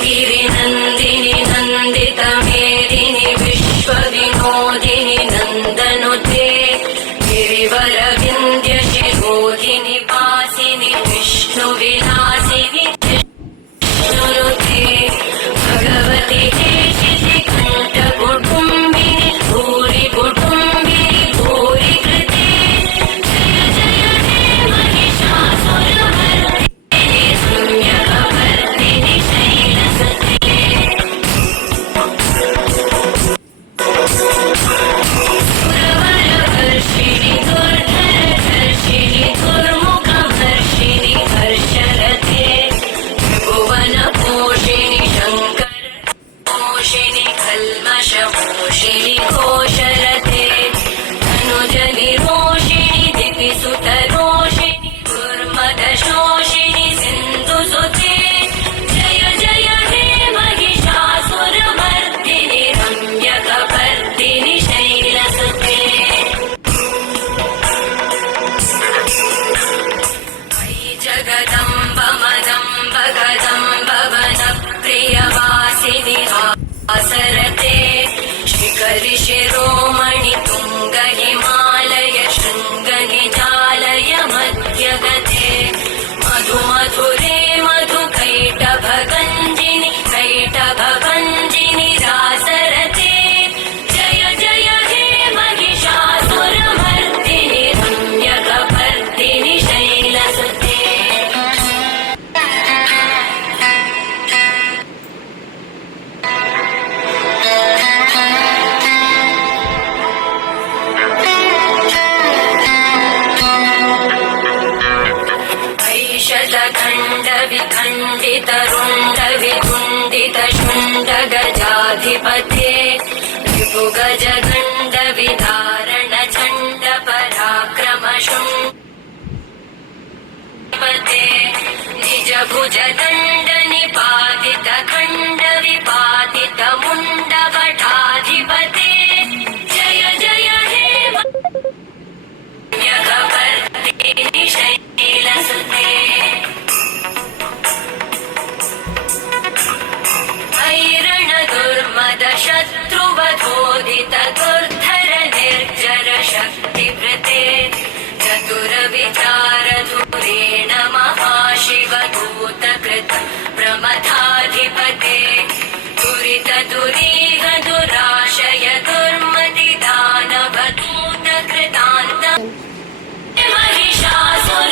ऐगिरिनन्दिनि नन्दितमेदिनि विश्वविनोदिनि नन्दनुते गिरिवरविन्द्यशिरोधिनि वासिनि विष्णुविलासिनि विष्णुनुते भगवति देशिनि कण्ठकुटुम्बिनि भूरि कुटुम्बिनि भूरि कृते जय जय हे महिषासुरमर्दिनि सम्यकवर्दिनि शैलसुते सुरवरवर्षिणि दुर्धरधर्षिणि दुर्मुखवर्षिणि हर्षरते त्रिभुवनपोषिणि शङ्करपोषिणि कल्मषपोषिणि घोषरते धनुजनिरोषिणि दितिसुतरोषिणि दुर्मदशोषिणि सिन्धुसुते जय जय हे महिषासुरमर्दिनि रम्यकपर्दिनि शैलसुते अयि जगदम्ब मदम्ब गदम्ब वनप्रियवासिनि हासरते शिखरि शिरोमणि तुङ्ग हिमालय शृङ्ग निजालय मध्यगते मधुमधुरे मधुकैटभगञ्जिनि कैटभभञ्जिनि रासरते जय जय हे महिषासुरमर्दिनि रम्यकपर्दिनि शैलसुते ऐषदखण्डविखण्डितरुण्डवितुण्डितशुण्डगजाधिपते रिपुगजगण्डविधारण चण्ड पराक्रमशुण्डपते निजभुजदण्डनिपातितखण्डविपातितमुण्डभटाधिपते जय जय हे रम्यकपर्दिनि शैलसुते ऐरण दुर्मद शत्रुवधोदित दुर्धर निर्जर शक्तिवृते चतुर विचार धुरेण महाशिवदूतकृत प्रमथाधिपते दुरित दुरीह दुराशय दुर्मति दानव दूतकृतान्त महिषासुरमर्दिनि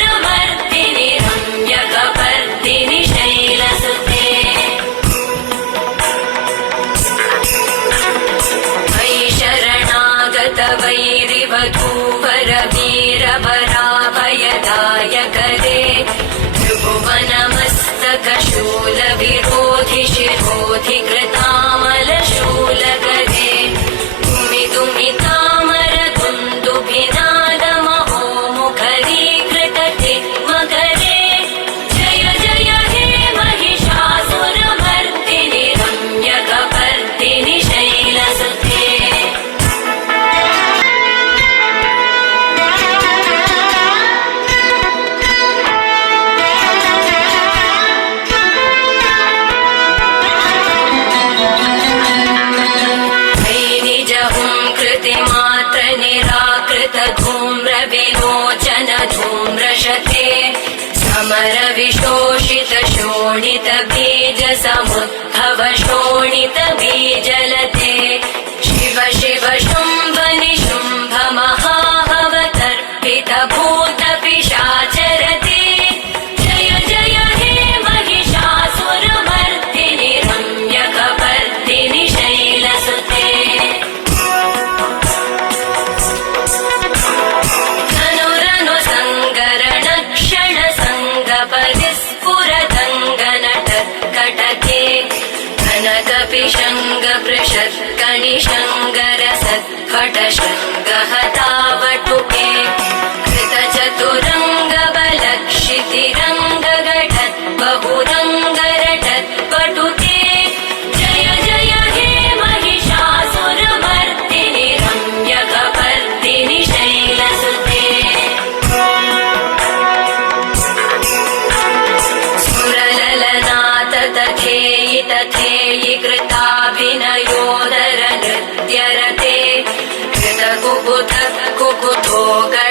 रम्यकपर्दिनि शैलसुते मयि शरणागत वैरिवधूवर वीरवराभयदायकरे त्रिभुवनमस्तकशूलविरोधि शिरोधि कृतामलशूलकरे दुमि दुमि तामर दुन्दुभिनादमहोमुखरीकृतते मकरे जय जय हे महिषासुरमर्दिनि रम्यकपर्दिनि शैलसुते निजहुं कृतिमात्र निराकृत धूम्र विलोचन धूम्रशते समर विशोषित शोणित बीज समुद्भव शोणित बीजलते शिव शिव शुम्भ निशुम्भ महाहवतर्पित भूत पिशाचरते जय जय हे महिषासुरमर्दिनि रम्यकपर्दिनि शैलसुते धनुरनु सङ्गरण क्षण सङ्ग परिस्फुरदङ्गनटत्कटके कनकपिशङ्ग पृषत्कणिशङ्गर सत्फटशृङ्गहतावटुके कृतचतुरङ्ग बलक्षितिरङ्गघटत् बहुरङ्गरटत्पटुके जय जय हे महिषासुरमर्दिनि रम्यकपर्दिनि शैलसुते ध कुकुथो गण